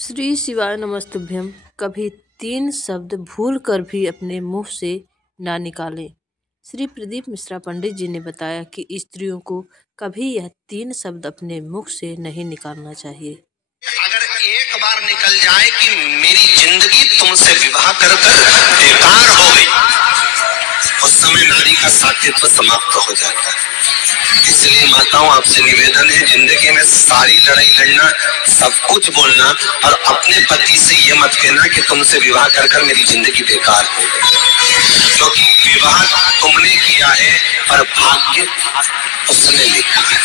श्री शिवाय नमस्तुभ्यम। कभी 3 शब्द भूल कर भी अपने मुंह से ना निकालें। श्री प्रदीप मिश्रा पंडित जी ने बताया कि स्त्रियों को कभी यह 3 शब्द अपने मुख से नहीं निकालना चाहिए। अगर एक बार निकल जाए कि मेरी जिंदगी तुमसे विवाह कर बेकार हो गई, उस समय नारी का साथित्व समाप्त हो जाता है। इसलिए माताओं, आपसे निवेदन है, जिंदगी में सारी लड़ाई लड़ना, सब कुछ बोलना और अपने पति से ये मत कहना कि तुमसे विवाह कर मेरी जिंदगी बेकार हो गई, क्योंकि विवाह तुमने किया है और भाग्य उसने लिखा है।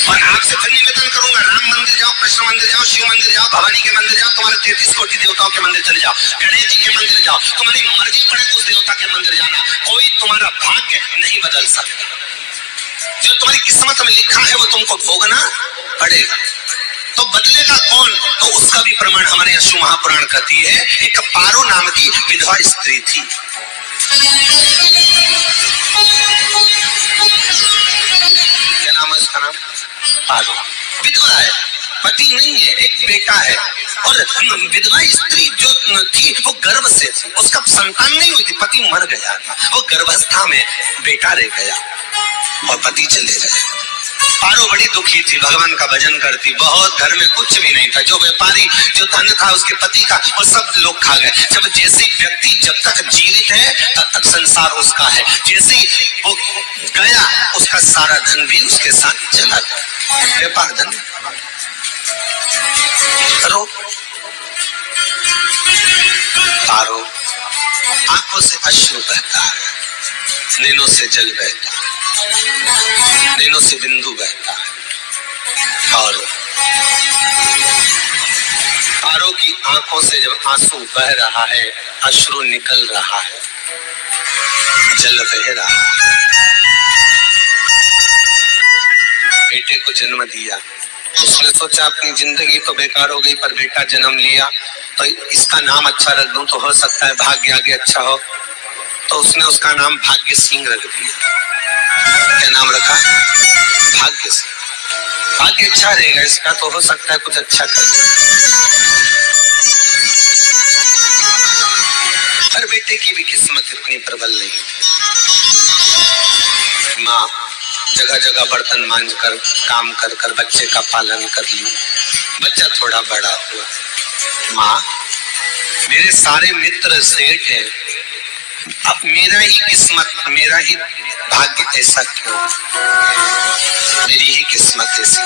और आपसे फिर निवेदन करूंगा, राम मंदिर जाओ, कृष्ण मंदिर जाओ, शिव मंदिर जाओ, भवानी के मंदिर जाओ, तुम्हारे 33 कोटि देवताओं के मंदिर चले जाओ, गणेश जी के मंदिर जाओ, तुम्हारी मर्जी पड़े उस देवता के मंदिर जाना, कोई तुम्हारा भाग्य नहीं बदल सकता। जो तुम्हारी किस्मत में लिखा है वो तुमको भोगना पड़ेगा। तो बदलेगा कौन? तो उसका भी प्रमाण हमारे यशु महापुराण कहती है। एक पारो नाम की विधवा स्त्री थी। क्या नाम है उसका? नाम पारो। विधवा है, पति नहीं है, एक बेटा है। और विधवा स्त्री जो थी वो गर्भ से थी, उसका संतान नहीं हुई थी, पति मर गया था, वो गर्भावस्था में बेटा रह गया और पति चले गए। पारो बड़ी दुखी थी, भगवान का भजन करती, बहुत, घर में कुछ भी नहीं था, जो व्यापारी जो धन था उसके पति का वो सब लोग खा गए। जब जैसे व्यक्ति जब तक जीवित है तब तक संसार उसका है, जैसे वो गया उसका सारा धन भी उसके साथ चला गया। व्यापार धन रो पारो, आंखों से अश्रु बहता है, नैनों से जल बहता है, नैनों से बिंदु बहता है। और पारो की आंखों से जब आंसू बह रहा है, अश्रु निकल रहा है, जल बह रहा है, बेटे को जन्म दिया। उसने सोचा अपनी जिंदगी तो बेकार हो गई, पर बेटा जन्म लिया तो इसका नाम अच्छा रख दूं तो हो सकता है भाग्य आगे अच्छा हो। तो उसने उसका नाम भाग्य सिंह रख दिया। क्या नाम रखा? भाग्य सिंह। भाग्य अच्छा रहेगा इसका, तो हो सकता है कुछ अच्छा कर। पर बेटे की भी किस्मत इतनी प्रबल नहीं थी। माँ जगह जगह बर्तन मांझ कर, काम कर कर बच्चे का पालन कर ली। बच्चा थोड़ा बड़ा हुआ। माँ, मेरे सारे मित्र सेठ हैं, अब मेरा ही किस्मत, मेरा ही भाग्य ऐसा क्यों? मेरी ही किस्मत ऐसी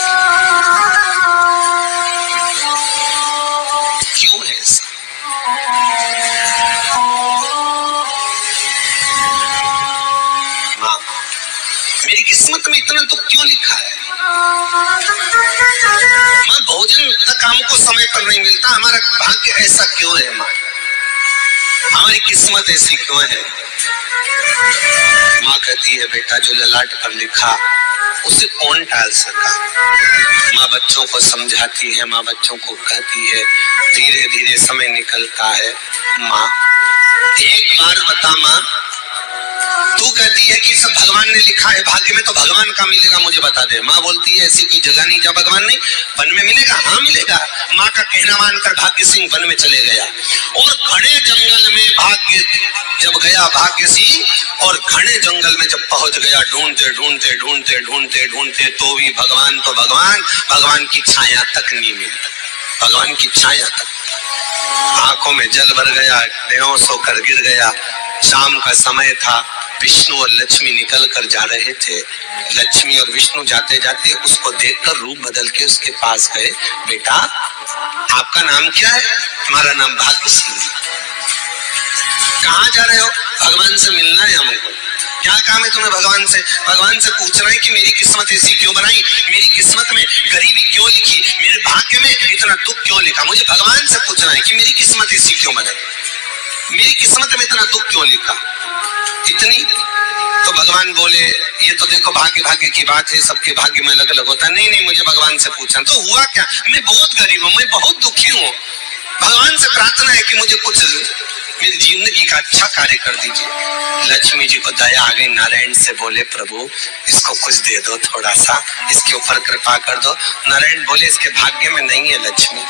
क्यों है ऐसा? माँ, मेरी किस्मत में इतना दुख क्यों लिखा है? माँ, भोजन तक हमको समय पर नहीं मिलता, हमारा भाग्य ऐसा क्यों है? माँ, हमारी किस्मत ऐसी क्यों है? माँ कहती है, बेटा जो ललाट पर लिखा उसे कौन टाल सका? माँ बच्चों को समझाती है, माँ बच्चों को कहती है, धीरे धीरे समय निकलता है। माँ एक बार बता माँ, तू कहती है कि सब भगवान ने लिखा है, भाग्य में तो भगवान का मिलेगा, मुझे बता दे। माँ बोलती है, ऐसी कोई जगह नहीं जहाँ भगवान नहीं, वन में मिलेगा। हाँ मिलेगा। माँ का कहना मानकर भाग्य सिंह वन में चले गया और घने जंगल में भाग्य जब गया, भाग्य सिंह और घने जंगल में जब पहुंच गया, ढूंढते ढूंढते ढूंढते ढूंढते ढूंढते तो भी भगवान तो भगवान की छाया तक नहीं मिली। भगवान की छाया तक, आंखों में जल भर गया, बेहोश होकर गिर गया। शाम का समय था, विष्णु और लक्ष्मी निकल कर जा रहे थे। लक्ष्मी और विष्णु जाते जाते उसको देखकर रूप बदल के उसके पास गए। बेटा, आपका नाम क्या है? तुम्हारा नाम भाग्य सिंह। कहाँ जा रहे हो? भगवान से मिलना है हमको। क्या काम है तुम्हें भगवान से? भगवान से पूछना है कि मेरी किस्मत ऐसी क्यों बनाई, मेरी किस्मत में गरीबी क्यों लिखी, मेरे भाग्य में इतना दुख क्यों लिखा। मुझे भगवान से पूछना है कि मेरी किस्मत ऐसी क्यों बनाई, मेरी किस्मत में इतना दुख क्यों लिखा। इतनी तो भगवान बोले, ये तो देखो भाग्य की बात है, सबके भाग्य में अलग अलग होता है। नहीं, मुझे भगवान से पूछना। तो हुआ क्या? मैं बहुत गरीब हूँ, मैं बहुत दुखी हूँ, भगवान से प्रार्थना है कि मुझे कुछ मेरी जिंदगी का अच्छा कार्य कर दीजिए। लक्ष्मी जी को दया आ गई, नारायण से बोले प्रभु इसको कुछ दे दो, थोड़ा सा इसके ऊपर कृपा कर दो। नारायण बोले इसके भाग्य में नहीं है लक्ष्मी,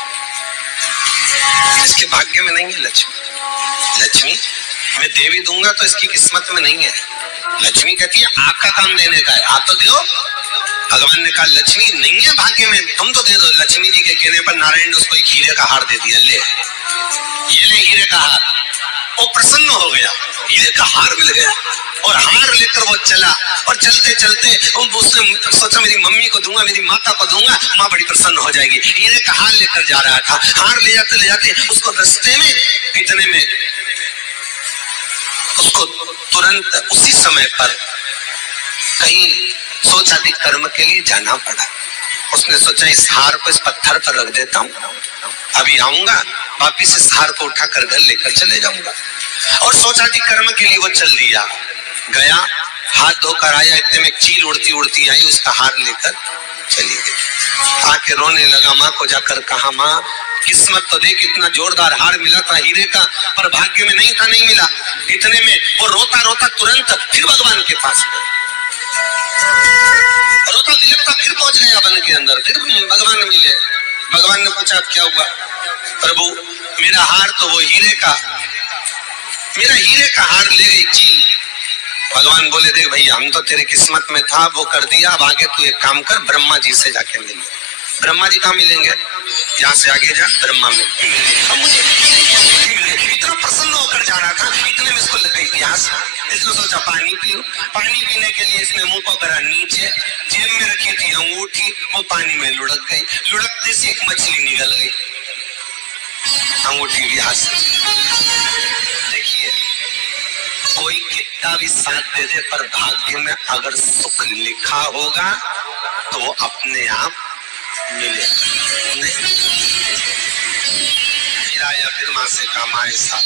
इसके भाग्य में नहीं है लक्ष्मी। लक्ष्मी मैं देवी दूंगा तो इसकी किस्मत में नहीं है। लक्ष्मी कहती है आपका काम देने का है, आप तो दो। भगवान ने कहा लक्ष्मी नहीं है भाग्य में, तुम तो दे दो। लक्ष्मी जी के कहने पर नारायण ने उसको एक हीरे का हार दे दिया, ले ये ले हीरे का हार। वो प्रसन्न हो गया, हीरे का हार मिल गया और हार लेकर वो चला। और चलते चलते उसने सोचा मेरी मम्मी को दूंगा, मेरी माता को दूंगा, माँ बड़ी प्रसन्न हो जाएगी। हीरे का हार लेकर जा रहा था, हार ले जाते उसको रास्ते में इतने में उसको तुरंत उसी समय पर कहीं सोचा कि कर्म के लिए जाना पड़ा। उसने सोचा इस हार को इस पत्थर पर रख देता हूँ, अभी आऊंगा वापिस इस हार को उठाकर घर लेकर चले जाऊंगा। और सोचा कि कर्म के लिए वो चल दिया, गया हाथ धोकर आया, इतने में चील उड़ती उड़ती आई, उसका हार लेकर चली गई। आके रोने लगा, माँ को जाकर कहा माँ किस्मत तो देख, इतना जोरदार हार मिला था हीरे का, पर भाग्य में नहीं था, नहीं मिला। इतने में वो रोता रोता तुरंत फिर भगवान के पास रोता बिलखता फिर पहुंच गया वन के अंदर। फिर भगवान मिले, भगवान ने पूछा क्या हुआ? प्रभु मेरा हार तो वो हीरे का, मेरा हीरे का हार ले गई चील। भगवान बोले देख भैया हम तो तेरी किस्मत में था, वो कर दिया, अब आगे तू एक काम कर, ब्रह्मा जी से जाके मिल। ब्रह्मा जी कहाँ मिलेंगे? यहाँ से आगे जा, ब्रह्मा में मुझे इतना प्रसन्न होकर जा रहा था, इतने में इसको लग गई प्यास। इसने सोचा पानी पीऊं। पानी पीने के लिए इसने मुंह को करा नीचे, जेब में रखी थी अंगूठी, वो पानी में लुढ़क गई। लुढ़कते से एक मछली निकल गई, अंगूठी भी हाथ से। देखिए कोई कितना भी साथ दे दे, पर भाग्य में अगर सुख लिखा होगा तो वो अपने आप मिले नहीं। फिर आया, फिर माँ से कहा माँ ऐसा,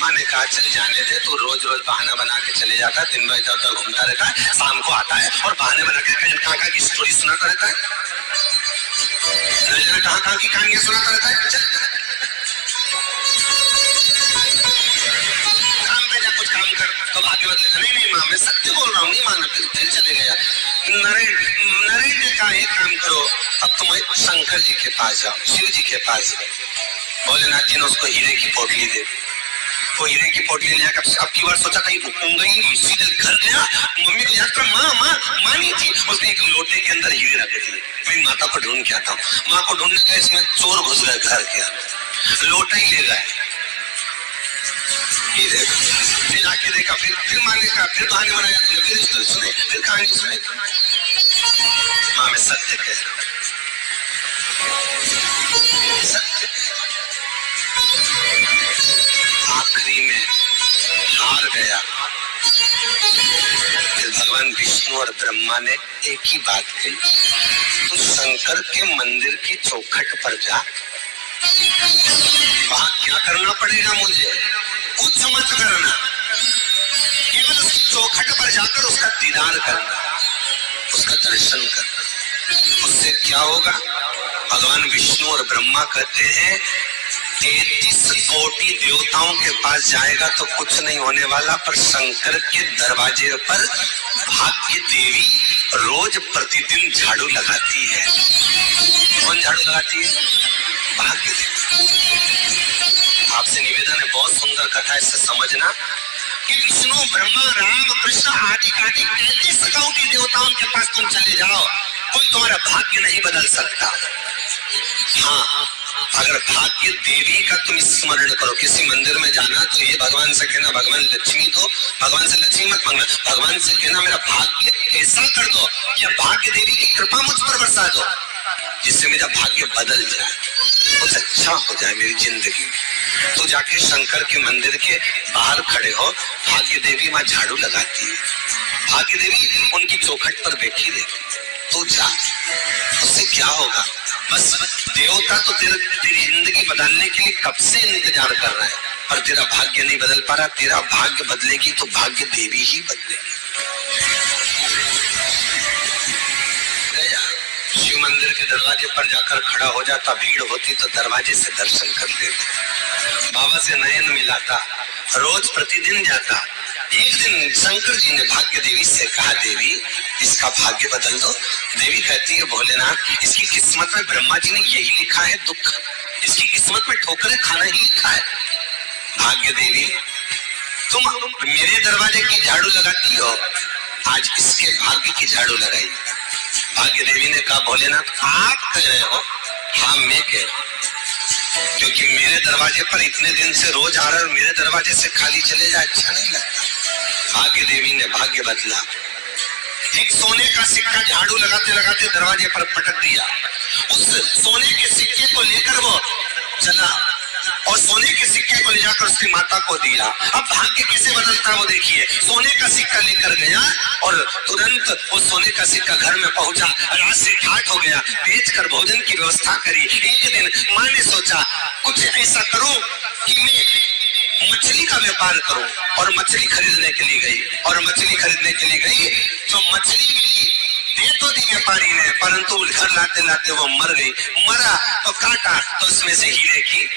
माँ ने कहा चल जाने दे, तू रोज रोज बहाना बना के चले जाता है, दिन भर इधर उधर घूमता रहता है, शाम को आता है और बहाने बना के कहाँ की स्टोरी सुनाता रहता है, कहाँ की कहानियां सुनाता रहता है। चल काम पे जा, कुछ काम कर तो भाग्य बदलेगा। नहीं माँ मैं सत्य बोल रहा हूँ, नहीं माना। फिर चले गया। नारायण ने कहा एक काम करो, अब तुम शंकर जी के पास जाओ, शिव जी के पास जाओ। भोलेनाथ जी ने उसको हीरे की पोटली दे, वो हीरे की पोटली ले जाकर अब की बार सोचा कहीं रुकूंगा ही नहीं, सीधे घर गया, मम्मी को याद कर, माँ नहीं थी। उसने एक लोटे के अंदर हीरे रख दिए, मैं माता को ढूंढ के आता हूँ। माँ को ढूंढने गए, इसमें चोर घुस गए घर के अंदर, लोटा ही ले गए हीरे। फिर आके देखा, फिर माँ ने कहा, फिर कहानी बनाया, फिर स्टोरी सुने, फिर कहानी सुने। माँ मैं सत्य कह रहा हूँ, सत्य। आखिरी में हार गया। फिर भगवान विष्णु और ब्रह्मा ने एक ही बात कही, तो शंकर के मंदिर की चौखट पर जा, वहां क्या करना पड़ेगा मुझे? कुछ समझ करना, केवल उसकी चौखट पर जाकर उसका दीदार करना, उसका दर्शन करना। उससे क्या होगा? भगवान विष्णु और ब्रह्मा कहते हैं 33 कोटि देवताओं के पास जाएगा तो कुछ नहीं होने वाला, पर शंकर के दरवाजे पर भाग्य देवी रोज प्रतिदिन झाड़ू लगाती है। कौन झाड़ू लगाती है? भाग्य देवी। आपसे निवेदन है, बहुत सुंदर कथा, इससे समझना कि विष्णु ब्रह्मा राम कृष्ण आदि 33 कोटि देवताओं के पास तुम चले जाओ, कोई तुम्हारा भाग्य नहीं बदल सकता। हाँ अगर भाग्य देवी का तुम स्मरण करो, किसी मंदिर में जाना तो ये भगवान से कहना भगवान लक्ष्मी दो, भगवान से लक्ष्मी मत मांगना, भगवान से कहना मेरा भाग्य ऐसा कर दो या भाग्य देवी की कृपा मुझ पर बरसा दो जिससे मेरा भाग्य बदल जाए, कुछ अच्छा हो जाए मेरी जिंदगी में। तो जाके शंकर के मंदिर के बाहर खड़े हो, भाग्य देवी माँ झाड़ू लगाती है, भाग्य देवी उनकी चौखट पर बैठी रहती, तो जा, उससे क्या होगा? बस देवता तो तेरी जिंदगी बदलने के लिए कब से इंतजार कर रहा है, पर तेरा भाग्य नहीं बदल पा रहा। तेरा भाग्य बदलेगी तो भाग्य देवी ही बदलेगी। शिव मंदिर के दरवाजे पर जाकर खड़ा हो जाता, भीड़ होती तो दरवाजे से दर्शन कर लेता, बाबा से नयन मिलाता, रोज प्रतिदिन जाता। एक दिन शंकर जी ने भाग्य देवी से कहा, देवी इसका भाग्य बदल दो। देवी कहती है, भोलेनाथ इसकी किस्मत में ब्रह्मा जी ने यही लिखा है दुख, इसकी किस्मत में ठोकरें खाना ही लिखा है। भाग्य देवी तुम मेरे दरवाजे की झाड़ू लगाती हो, आज इसके भाग्य की झाड़ू लगाई। भाग्य देवी ने कहा, भोलेनाथ आप कह रहे हो? हाँ मैं कह रहा हूं, क्योंकि मेरे दरवाजे पर इतने दिन से रोज आ रहा है और मेरे दरवाजे से खाली चले जाए अच्छा नहीं लगता। भाग्य देवी ने भाग्य बदला। एक सोने का सिक्का झाड़ू लगाते लगाते दरवाजे पर पटक दिया। उस सोने के सिक्के को लेकर वो चला और सोने के सिक्के को ले जाकर उसकी माता को दिया। अब भाग्य कैसे बदलता है वो देखिए। सोने का सिक्का लेकर गया और तुरंत वो सोने का सिक्का घर में पहुंचा। रात से ठाठ हो गया, बेचकर भोजन की व्यवस्था करी। एक दिन माँ ने सोचा कुछ ऐसा करूं कि मैं मछली का व्यापार करूं, और मछली खरीदने के लिए गई। और मछली खरीदने के लिए गई तो मछली मिली, दे तो दी व्यापारी ने, परंतु घर लाते लाते वो मर गई। मरा तो काटा तो उसमें से हीरे की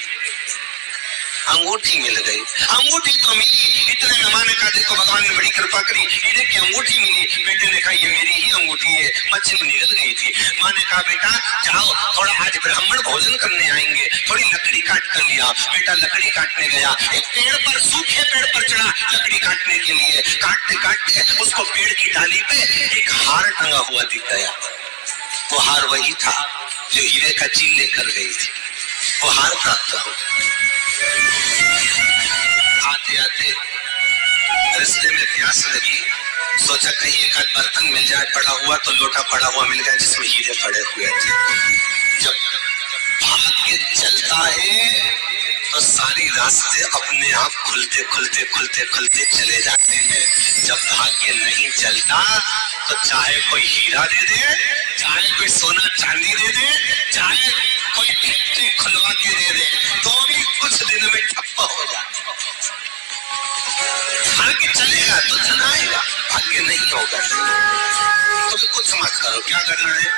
अंगूठी मिल गई। अंगूठी तो मिली, इतने में माँ ने कहा, देखो भगवान ने बड़ी कृपा करी, हीरे की अंगूठी मिली। बेटे ने कहा, ये मेरी ही अंगूठी है। मछली निकल गई थी। माँ ने कहा, बेटा जाओ, थोड़ा आज ब्राह्मण भोजन करने आएंगे, थोड़ी लकड़ी काट कर लिया। बेटा लकड़ी काटने गया, एक पेड़ पर, सूखे पेड़ पर चढ़ा लकड़ी काटने के लिए। काटते काटते उसको पेड़ की डाली पे एक हार टंगा हुआ दिख गया। वो हार वही था जो हीरे का चील लेकर गई थी। वो हार प्राप्त हो। आते आते रास्ते में प्यास लगी, सोचा कहीं एक आध बर्तन मिल जाए पड़ा हुआ, तो लोटा पड़ा हुआ मिल गया जिसमें हीरे पड़े हुए थे। जब भाग्य चलता है तो सारी रास्ते अपने आप खुलते खुलते खुलते खुलते चले जाते हैं। जब भाग्य नहीं चलता तो चाहे कोई हीरा दे दे, चाहे कोई सोना चांदी दे दे, चाहे कोई फैक्ट्री खुलवा के दे दे, तो भी कुछ दिन में ठप्पा हो जाता। भाग्य चलेगा तो धन आएगा, भाग्य नहीं होगा तो भी कुछ मत करो। क्या करना है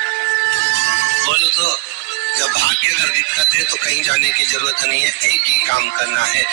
बोलो तो? जब भाग्य अगर दिक्कत है तो कहीं जाने की जरूरत नहीं है, एक ही काम करना है।